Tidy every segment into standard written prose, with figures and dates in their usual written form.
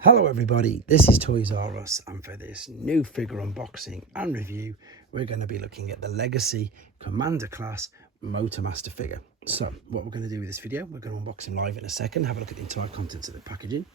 Hello everybody, this is Toys R Us, and for this new figure unboxing and review we're going to be looking at the Legacy Commander Class Motormaster figure. So what we're going to do with this video, we're going to unbox him live in a second, have a look at the entire contents of the packaging.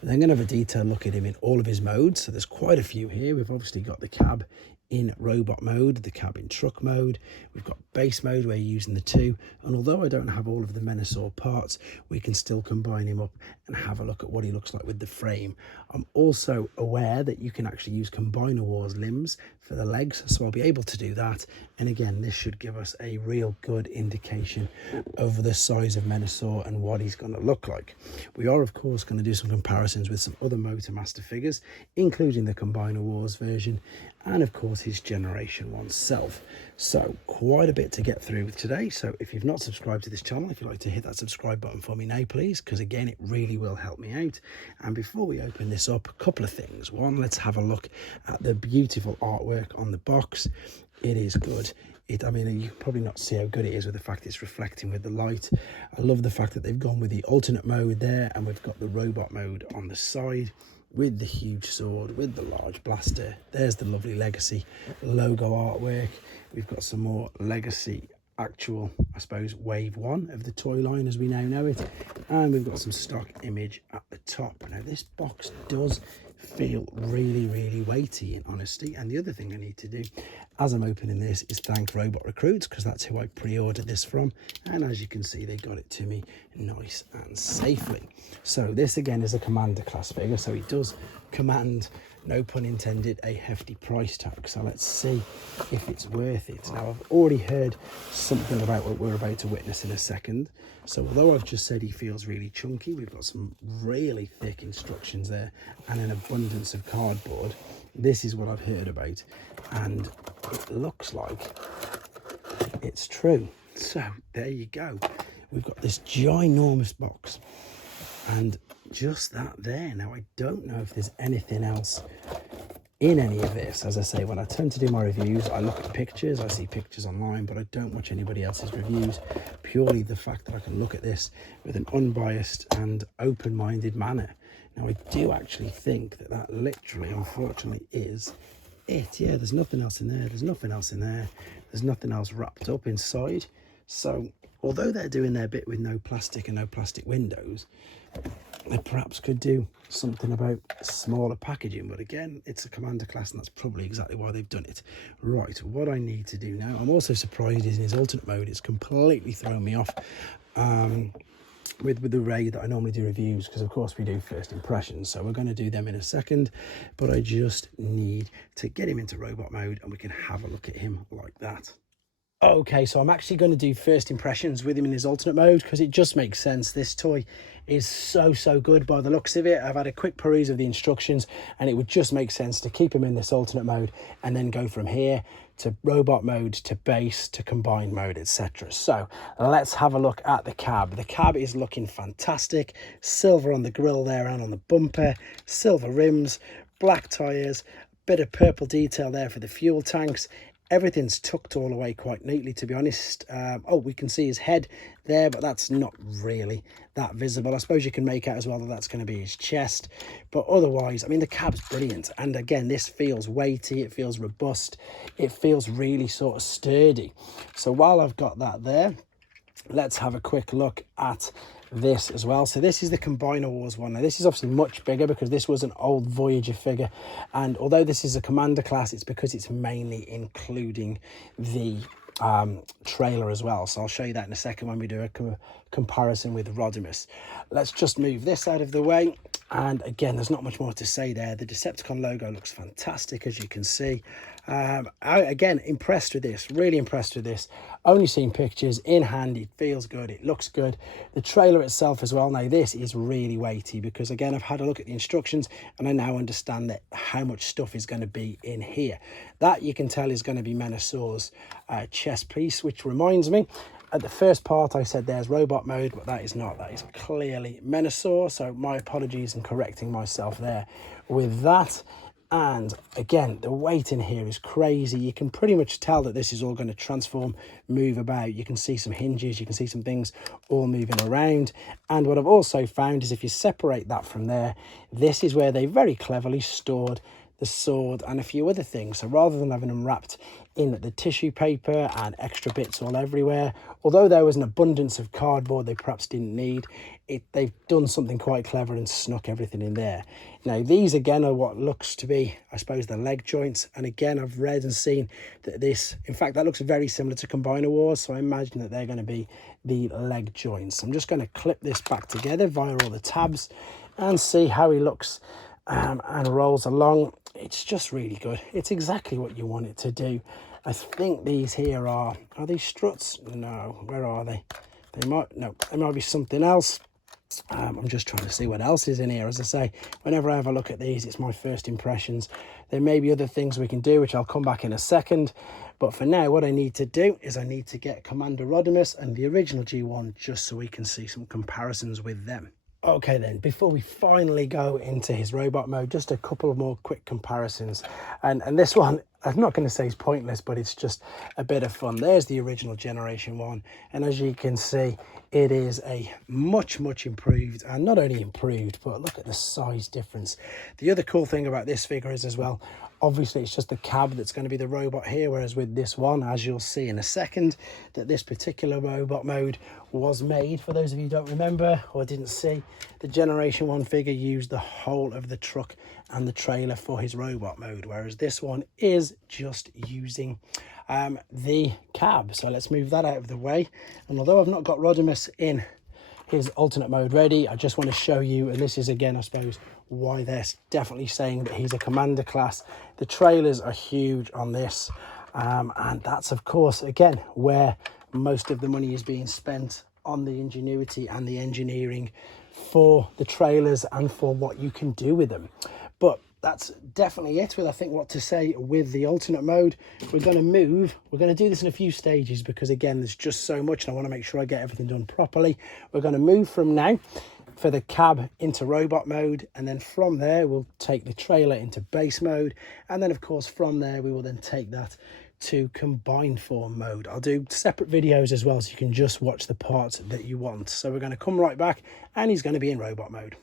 We're then going to have a detailed look at him in all of his modes. So there's quite a few here. We've obviously got the cab in robot mode, the cab in truck mode, we've got base mode where you're using the two, and although I don't have all of the Menasor parts, we can still combine him up and have a look at what he looks like with the frame. I'm also aware that you can actually use Combiner Wars limbs for the legs, so I'll be able to do that, and again this should give us a real good indication of the size of Menasor and what he's going to look like. We are of course going to do some comparisons with some other Motormaster figures, including the Combiner Wars version and of course his Generation 1 self. So quite a bit to get through with today. So if you've not subscribed to this channel, if you'd like to hit that subscribe button for me now please, because again it really will help me out. And before we open this up, a couple of things. One, let's have a look at the beautiful artwork on the box. It is good. I mean, you can probably not see how good it is with the fact it's reflecting with the light. I love the fact that they've gone with the alternate mode there, and we've got the robot mode on the side with the huge sword, with the large blaster. There's the lovely Legacy logo artwork. We've got some more Legacy actual, I suppose, wave one of the toy line as we now know it, and we've got some stock image at the top. Now this box does feel really weighty in honesty, and the other thing I need to do as I'm opening this is thank Robot Recruits, because that's who I pre-ordered this from, and as you can see they got it to me nice and safely. So this again is a Commander class figure, so it does command, no pun intended, a hefty price tag. So let's see if it's worth it. Now I've already heard something about what we're about to witness in a second. So although I've just said he feels really chunky, we've got some really thick instructions there and an abundance of cardboard. This is what I've heard about, and it looks like it's true. So there you go. We've got this ginormous box and just that there. Now I don't know if there's anything else in any of this. As I say, when I tend to do my reviews, I look at pictures, I see pictures online, but I don't watch anybody else's reviews. Purely the fact that I can look at this with an unbiased and open-minded manner. Now I do actually think that that literally, unfortunately, is it. Yeah, there's nothing else in there, there's nothing else in there, there's nothing else wrapped up inside. So although they're doing their bit with no plastic and no plastic windows, they perhaps could do something about smaller packaging, but again it's a Commander class and that's probably exactly why they've done it. Right, what I need to do now, I'm also surprised is in his alternate mode it's completely thrown me off with the way that I normally do reviews, because of course we do first impressions, so we're going to do them in a second, but I just need to get him into robot mode and we can have a look at him like that. Okay, so I'm actually going to do first impressions with him in his alternate mode because it just makes sense. This toy is so good by the looks of it. I've had a quick peruse of the instructions and it would just make sense to keep him in this alternate mode and then go from here to robot mode, to base, to combined mode, etc. So let's have a look at the cab. The cab is looking fantastic. Silver on the grille there and on the bumper, silver rims, black tyres, bit of purple detail there for the fuel tanks. Everything's tucked all away quite neatly, to be honest. Oh, we can see his head there, but that's not really that visible. I suppose you can make out as well that that's going to be his chest. But otherwise, I mean, the cab's brilliant. And again, this feels weighty, it feels robust, it feels really sort of sturdy. So while I've got that there, let's have a quick look at this as well. So this is the Combiner Wars one. Now this is obviously much bigger because this was an old Voyager figure, and although this is a Commander class, it's because it's mainly including the trailer as well. So I'll show you that in a second when we do a comparison with Rodimus. Let's just move this out of the way, and again there's not much more to say there. The Decepticon logo looks fantastic, as you can see. Again, impressed with this, really impressed with this. Only seen pictures, in hand it feels good, it looks good. The trailer itself as well, now this is really weighty because again I've had a look at the instructions and I now understand that how much stuff is going to be in here. That you can tell is going to be Menasor's chest piece, which reminds me, at the first part I said there's robot mode, but that is not. That is clearly Menasor, so my apologies in correcting myself there with that. And again, the weight in here is crazy. You can pretty much tell that this is all going to transform, move about. You can see some hinges, you can see some things all moving around. And what I've also found is if you separate that from there, this is where they very cleverly stored the sword and a few other things. So rather than having them wrapped in the tissue paper and extra bits all everywhere, although there was an abundance of cardboard they perhaps didn't need, they've done something quite clever and snuck everything in there. Now these again are what looks to be, I suppose, the leg joints. And again, I've read and seen that this, in fact, that looks very similar to Combiner Wars, so I imagine that they're going to be the leg joints. I'm just going to clip this back together via all the tabs and see how he looks and rolls along. It's just really good. It's exactly what you want it to do. I think these here are these struts? No, where are they? They might be something else. I'm just trying to see what else is in here. As I say, whenever I have a look at these, it's my first impressions. There may be other things we can do, which I'll come back in a second. But for now, what I need to do is I need to get Commander Rodimus and the original G1 just so we can see some comparisons with them. Okay then, before we finally go into his robot mode, just a couple of more quick comparisons. And this one, I'm not going to say is pointless, but it's just a bit of fun. There's the original Generation 1. And as you can see, it is a much improved, and not only improved, but look at the size difference. The other cool thing about this figure is as well, obviously it's just the cab that's going to be the robot here, whereas with this one, as you'll see in a second, that this particular robot mode was made, for those of you who don't remember or didn't see, the Generation 1 figure used the whole of the truck and the trailer for his robot mode, whereas this one is just using the cab. So let's move that out of the way. And although I've not got Rodimus in his alternate mode ready, I just want to show you, and this is again, I suppose, why they're definitely saying that he's a commander class. The trailers are huge on this, and that's of course again where most of the money is being spent, on the ingenuity and the engineering for the trailers and for what you can do with them. But that's definitely it with, I think, what to say with the alternate mode. We're going to do this in a few stages because again, there's just so much and I want to make sure I get everything done properly. We're going to move from now for the cab into robot mode, and then from there we'll take the trailer into base mode, and then of course from there we will then take that to combined form mode. I'll do separate videos as well so you can just watch the parts that you want. So we're going to come right back and he's going to be in robot mode.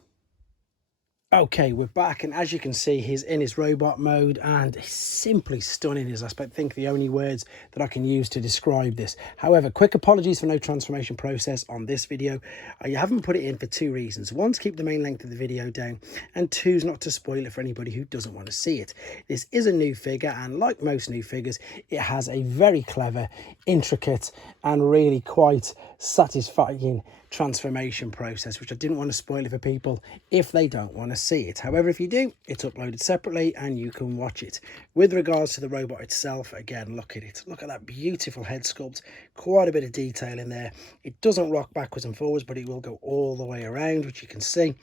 Okay, we're back, and as you can see, he's in his robot mode, and he's simply stunning is, I think, the only words that I can use to describe this. However, quick apologies for no transformation process on this video. I haven't put it in for two reasons. One, to keep the main length of the video down, and two, not to spoil it for anybody who doesn't want to see it. This is a new figure, and like most new figures, it has a very clever, intricate, and really quite satisfying transformation process, which I didn't want to spoil it for people if they don't want to see it. However, if you do, it's uploaded separately and you can watch it. With regards to the robot itself, again, look at it. Look at that beautiful head sculpt. Quite a bit of detail in there. It doesn't rock backwards and forwards, but it will go all the way around, which you can see.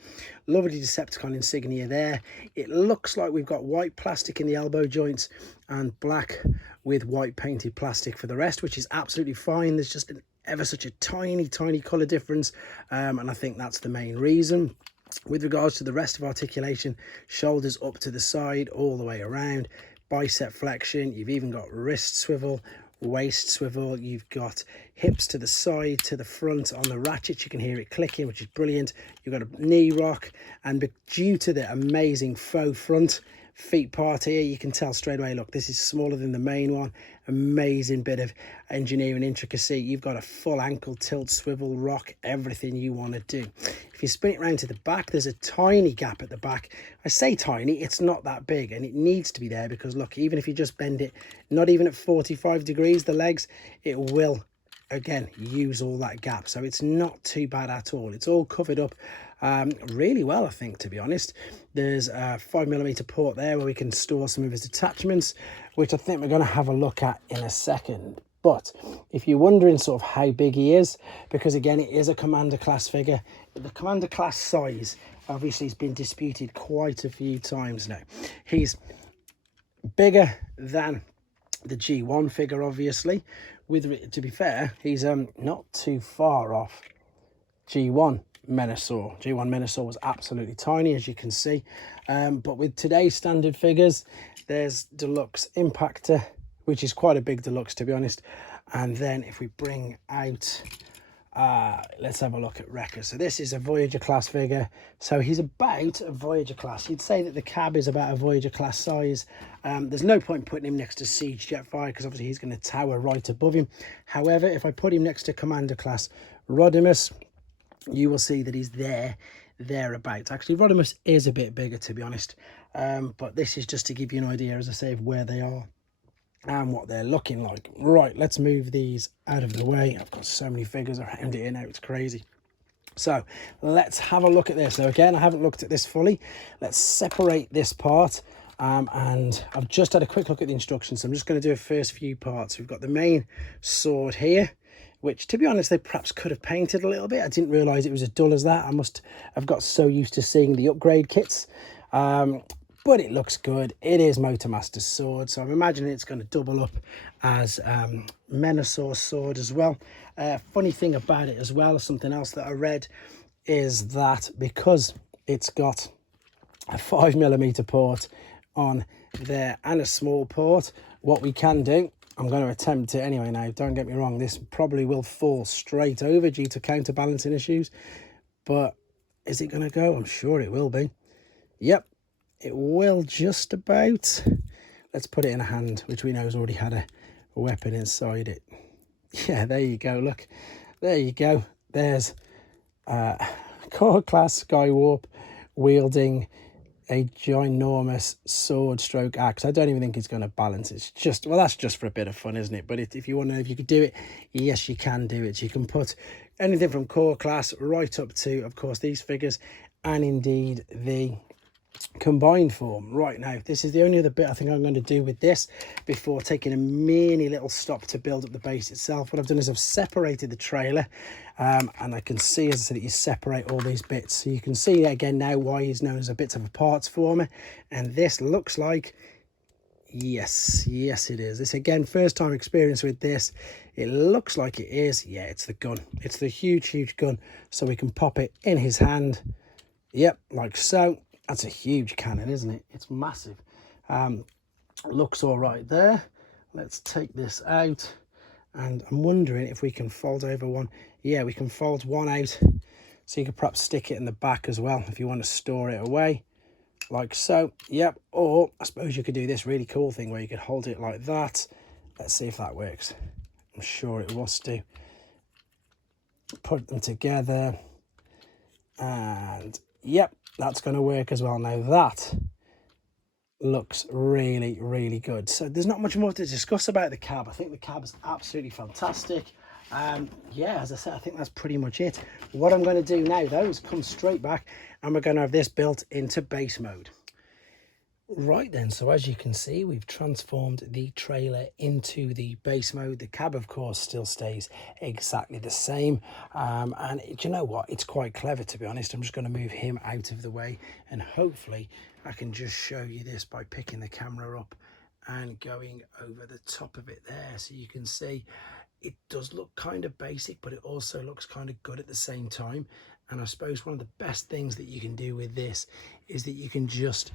Lovely Decepticon insignia there. It looks like we've got white plastic in the elbow joints and black with white painted plastic for the rest, which is absolutely fine. There's just an ever such a tiny color difference, and I think that's the main reason. With regards to the rest of articulation, shoulders up to the side all the way around, bicep flexion, you've even got wrist swivel, waist swivel, you've got hips to the side, to the front. On the ratchet you can hear it clicking, which is brilliant. You've got a knee rock, and due to the amazing faux front feet part here, you can tell straight away, look, this is smaller than the main one. Amazing bit of engineering intricacy. You've got a full ankle tilt, swivel, rock, everything you want to do. If you spin it around to the back, there's a tiny gap at the back. I say tiny, it's not that big, and it needs to be there because look, even if you just bend it, not even at 45 degrees, the legs, it will again use all that gap. So it's not too bad at all. It's all covered up really well, I think, to be honest. There's a 5mm port there where we can store some of his attachments, which I think we're going to have a look at in a second. But if you're wondering sort of how big he is, because again, it is a commander class figure, the commander class size obviously has been disputed quite a few times now. He's bigger than the G1 figure, obviously. To be fair, he's not too far off G1 Menasor. G1 Menasor was absolutely tiny, as you can see. But with today's standard figures, there's deluxe impactor, which is quite a big deluxe, to be honest. And then if we bring out, let's have a look at Wrecker. So this is a Voyager class figure. So he's about a Voyager class. You'd say that the cab is about a Voyager class size. There's no point putting him next to Siege Jetfire because obviously he's going to tower right above him. However, if I put him next to Commander class Rodimus, you will see that he's thereabouts. Actually, Rodimus is a bit bigger, to be honest. But this is just to give you an idea, as I say, of where they are and what they're looking like. Right, let's move these out of the way. I've got so many figures around here now, it's crazy. So let's have a look at this. So again, I haven't looked at this fully. Let's separate this part. And I've just had a quick look at the instructions. So I'm just going to do a first few parts. We've got the main sword here, which, to be honest, they perhaps could have painted a little bit. I didn't realise it was as dull as that. I must have got so used to seeing the upgrade kits. But it looks good. It is Motormaster's sword, so I'm imagining it's going to double up as Menasor's sword as well. Funny thing about it as well, something else that I read, is that because it's got a 5mm port on there and a small port, what we can do, I'm going to attempt it anyway now, don't get me wrong, this probably will fall straight over due to counterbalancing issues, but is it going to go? I'm sure it will be. Yep. It will just about. Let's put it in a hand, which we know has already had a weapon inside it. Yeah, there you go. Look, there you go. There's core class Skywarp wielding a ginormous sword stroke axe. I don't even think it's going to balance. It's just, well, that's just for a bit of fun, isn't it? But if you want to know if you could do it, yes, you can do it. You can put anything from core class right up to, of course, these figures, and indeed the combined form. Right, now this is the only other bit I think I'm going to do with this before taking a mini little stop to build up the base itself. What I've done is I've separated the trailer, and I can see, as I said, that you separate all these bits, so you can see again now why he's known as a bit of a parts former. And this looks like, yes it is. This again, first time experience with this. It looks like it is. Yeah, it's the gun. It's the huge gun, so we can pop it in his hand. Yep, like so. That's a huge cannon, isn't it? It's massive. Looks all right there. Let's take this out. And I'm wondering if we can fold over one. Yeah, we can fold one out. So you could perhaps stick it in the back as well if you want to store it away. Like so. Yep. Or I suppose you could do this really cool thing where you could hold it like that. Let's see if that works. I'm sure it was to. Put them together. And yep. That's going to work as well. Now that looks really good. So there's not much more to discuss about the cab. I think the cab is absolutely fantastic. Yeah, as I said, I think that's pretty much it. What I'm going to do now, though, is come straight back and we're going to have this built into base mode. Right then, so as you can see, we've transformed the trailer into the base mode. The cab, of course, still stays exactly the same. And do you know what? It's quite clever, to be honest. I'm just going to move him out of the way, and hopefully I can just show you this by picking the camera up and going over the top of it there. So you can see it does look kind of basic, but it also looks kind of good at the same time. And I suppose one of the best things that you can do with this is that you can just,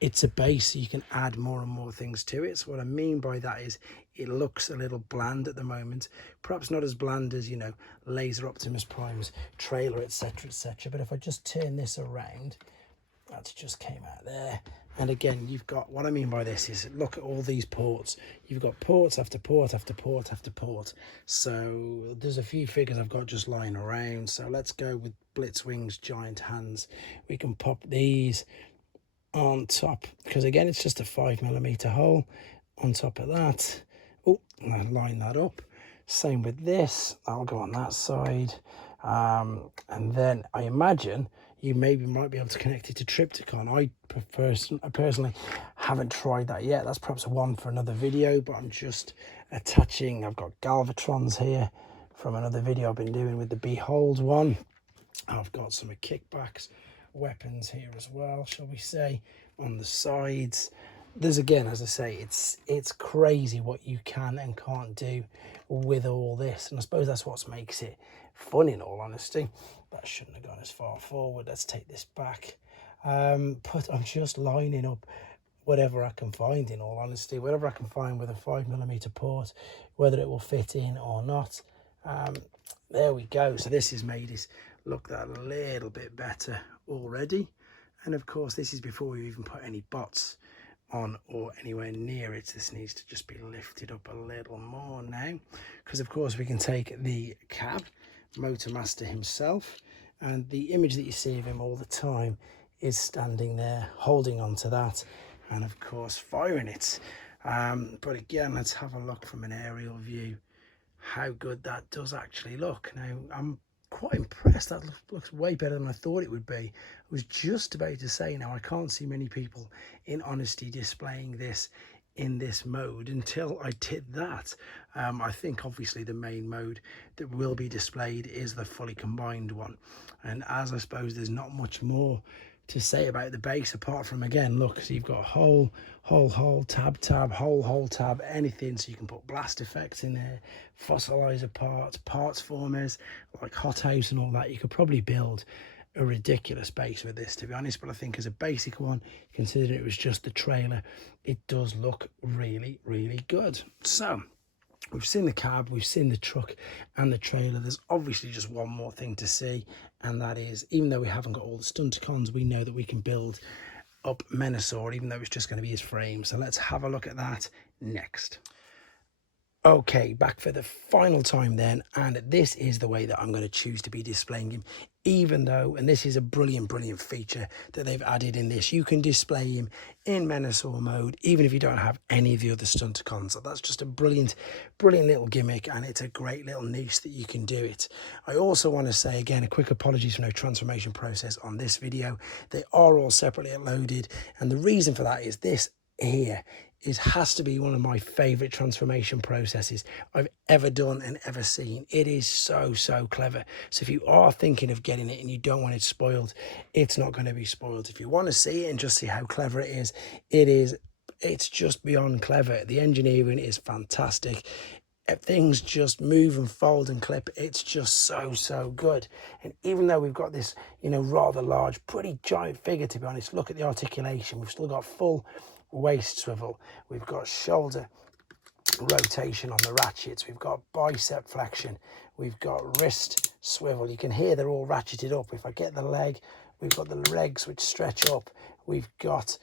it's a base, so you can add more and more things to it. So what I mean by that is it looks a little bland at the moment, perhaps not as bland as, you know, Laser Optimus Prime's trailer, etc, but if I just turn this around, that just came out there. And again, you've got, what I mean by this is, look at all these ports. You've got ports after port after port after port. So there's a few figures I've got just lying around. So let's go with Blitzwing's giant hands. We can pop these on top, because again, it's just a 5mm hole on top of that. Oh, I'll line that up. Same with this. I'll go on that side. And then I imagine you maybe might be able to connect it to Triptychon. I personally haven't tried that yet. That's perhaps one for another video, but I'm just attaching, I've got Galvatrons here from another video I've been doing with the Behold one. I've got some Kickbacks weapons here as well, shall we say, on the sides. there's, again, as I say, it's crazy what you can and can't do with all this, and I suppose that's what makes it fun, in all honesty. That shouldn't have gone as far forward. Let's take this back. But I'm just lining up whatever I can find, in all honesty, whatever I can find with a 5mm port, whether it will fit in or not. There we go. So this has made it look that a little bit better already, and of course this is before we even put any bots on or anywhere near it. This needs to just be lifted up a little more now, because of course we can take the cab, Motormaster himself, and the image that you see of him all the time is standing there holding on to that and of course firing it. But again, let's have a look from an aerial view how good that does actually look. Now I'm quite impressed. That looks way better than I thought it would be. I was just about to say, now I can't see many people in honesty displaying this in this mode until I did that. I think obviously the main mode that will be displayed is the fully combined one, and as I suppose there's not much more to say about the base apart from, again, look, so you've got hole, tab, hole, tab, anything, so you can put blast effects in there, fossilizer parts formers like hothouse and all that. You could probably build a ridiculous base with this, to be honest, but I think as a basic one, considering it was just the trailer, it does look really, really good. So we've seen the cab, we've seen the truck and the trailer. There's obviously just one more thing to see, and that is, even though we haven't got all the stunticons, we know that we can build up Menasor, even though it's just going to be his frame. So let's have a look at that next. Okay, back for the final time then, and this is the way that I'm going to choose to be displaying him, even though, and this is a brilliant feature that they've added in this, you can display him in Menasor mode even if you don't have any of the other stunticons. So that's just a brilliant little gimmick, and it's a great little niche that you can do it. I also want to say again, a quick apologies for no transformation process on this video. They are all separately uploaded, and the reason for that is this here has to be one of my favorite transformation processes I've ever done and ever seen. It is so clever. So if you are thinking of getting it and you don't want it spoiled, it's not going to be spoiled. If you want to see it and just see how clever it is, it's just beyond clever. The engineering is fantastic. Things just move and fold and clip. It's just so good. And even though we've got this, you know, rather large, pretty giant figure, to be honest, look at the articulation. We've still got full waist swivel, we've got shoulder rotation on the ratchets, we've got bicep flexion, we've got wrist swivel. You can hear they're all ratcheted up. If I get the leg, we've got the legs which stretch up. We've got,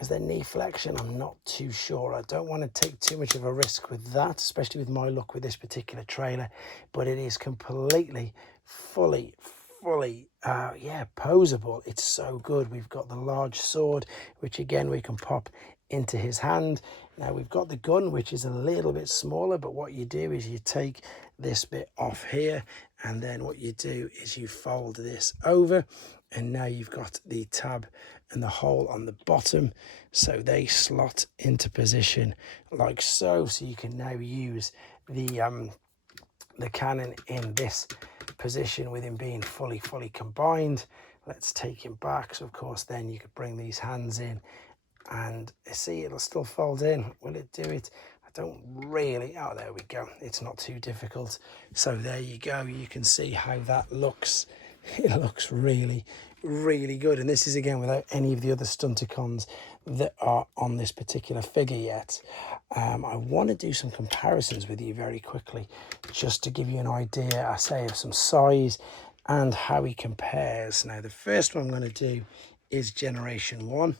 is there knee flexion? I'm not too sure. I don't want to take too much of a risk with that, especially with my luck with this particular trailer, but it is completely fully posable. It's so good. We've got the large sword, which again we can pop into his hand. Now we've got the gun, which is a little bit smaller, but what you do is you take this bit off here, and then what you do is you fold this over, and now you've got the tab and the hole on the bottom, so they slot into position like so. So you can now use the cannon in this position with him being fully combined. Let's take him back. So of course then you could bring these hands in, and see, it'll still fold in. Will it do it? I don't really. Oh, there we go. It's not too difficult. So there you go. You can see how that looks. It looks really good, and this is again without any of the other stunticons that are on this particular figure yet. I want to do some comparisons with you very quickly, just to give you an idea, I say, of some size and how he compares. Now the first one I'm going to do is generation 1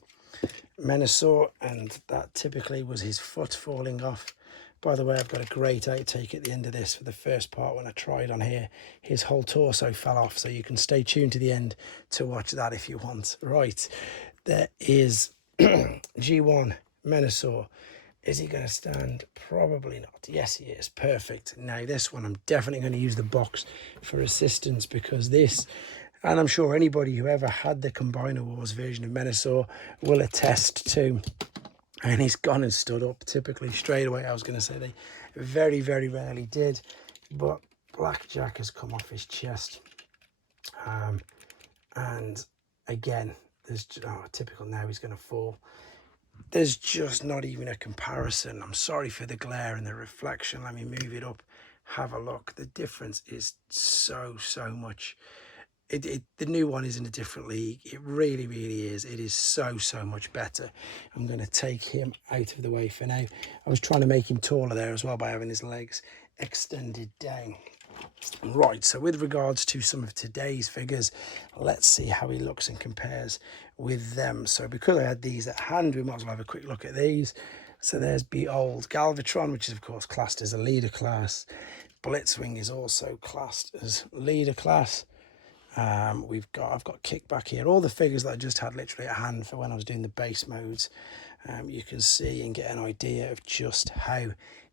Menasor, and that typically was his foot falling off. By the way, I've got a great outtake at the end of this for the first part. When I tried on here, his whole torso fell off, so you can stay tuned to the end to watch that if you want. Right, there is G1 Menasor. Is he going to stand? Probably not. Yes, he is. Perfect. Now this one, I'm definitely going to use the box for assistance, because this, and I'm sure anybody who ever had the Combiner Wars version of Menasor will attest to, and he's gone and stood up typically straight away. I was going to say they very rarely did, but Blackjack has come off his chest. And again, there's typical. Now he's going to fall. there's just not even a comparison. I'm sorry for the glare and the reflection. Let me move it up, have a look. The difference is so much. The new one is in a different league. It really is. It is so much better. I'm going to take him out of the way for now. I was trying to make him taller there as well by having his legs extended down. Right, so with regards to some of today's figures, let's see how he looks and compares with them. So because I had these at hand, we might as well have a quick look at these. So there's Behold Galvatron, which is of course classed as a leader class. Blitzwing is also classed as leader class. I've got Kickback here, all the figures that I just had literally at hand for when I was doing the base modes. You can see and get an idea of just how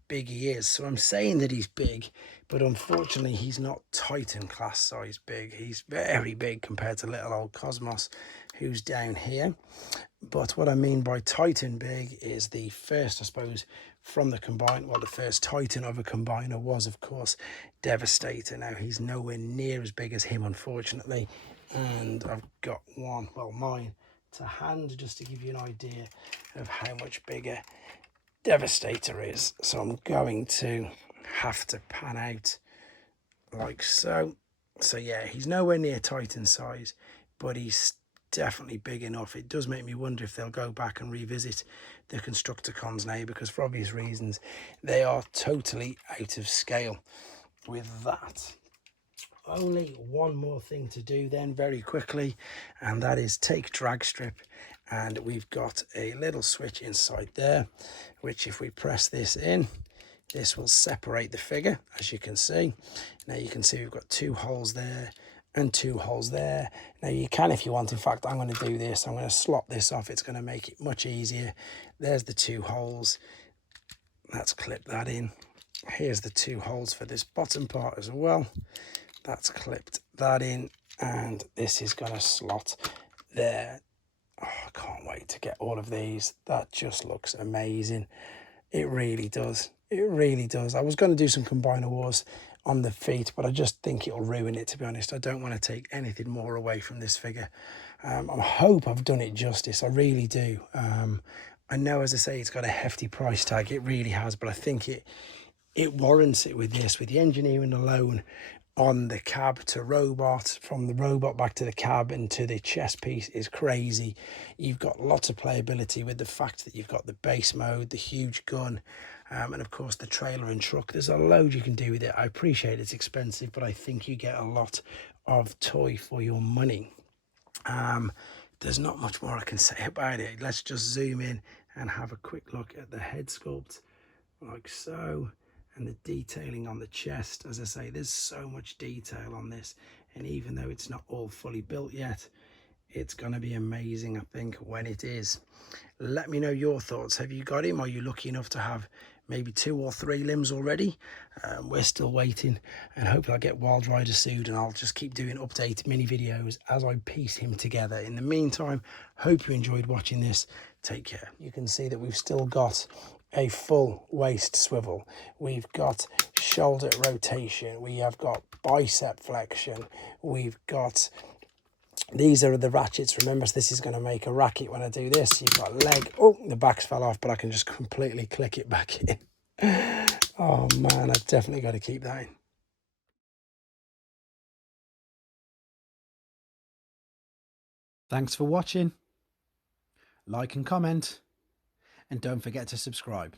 big he is. So I'm saying that he's big, but unfortunately he's not Titan class size big. He's very big compared to little old Cosmos, who's down here. But what I mean by Titan big is the first, I suppose, from the combine, well, the first Titan of a combiner was, of course, Devastator. Now, he's nowhere near as big as him, unfortunately. And I've got one, well, mine, to hand, just to give you an idea of how much bigger Devastator is. So I'm going to have to pan out like so. So yeah, he's nowhere near Titan size, but he's definitely big enough. It does make me wonder if they'll go back and revisit the Constructicons now, because for obvious reasons they are totally out of scale with that. Only one more thing to do then very quickly, and that is take drag strip, and we've got a little switch inside there, which if we press this in, this will separate the figure, as you can see. Now you can see we've got 2 holes there and 2 holes there. Now you can, if you want, in fact, I'm going to do this. I'm going to slot this off. It's going to make it much easier. There's the 2 holes. Let's clip that in. Here's the 2 holes for this bottom part as well. That's clipped that in, and this is going to slot there. Oh, I can't wait to get all of these. That just looks amazing. It really does. It really does. I was going to do some Combiner Wars on the feet, but I just think it'll ruin it, to be honest. I don't want to take anything more away from this figure. I hope I've done it justice. I really do. I know, as I say, it's got a hefty price tag. It really has, but I think it warrants it with this, with the engineering alone on the cab to robot, from the robot back to the cab and to the chest piece is crazy. You've got lots of playability with the fact that you've got the base mode, the huge gun, and of course the trailer and truck. There's a load you can do with it. I appreciate it's expensive, but I think you get a lot of toy for your money. There's not much more I can say about it. Let's just zoom in and have a quick look at the head sculpt, like so. And the detailing on the chest, as I say, there's so much detail on this, and even though it's not all fully built yet, it's going to be amazing, I think, when it is. Let me know your thoughts. Have you got him? Are you lucky enough to have maybe 2 or 3 limbs already? We're still waiting, and hopefully I'll get Wild Rider soon, and I'll just keep doing update mini videos as I piece him together. In the meantime, hope you enjoyed watching this. Take care. You can see that we've still got a full waist swivel, we've got shoulder rotation, we have got bicep flexion, we've got, these are the ratchets. Remember, this is going to make a racket when I do this. You've got leg, oh, the backs fell off, but I can just completely click it back in. Oh man, I've definitely got to keep that in. Thanks for watching. Like and comment, and don't forget to subscribe.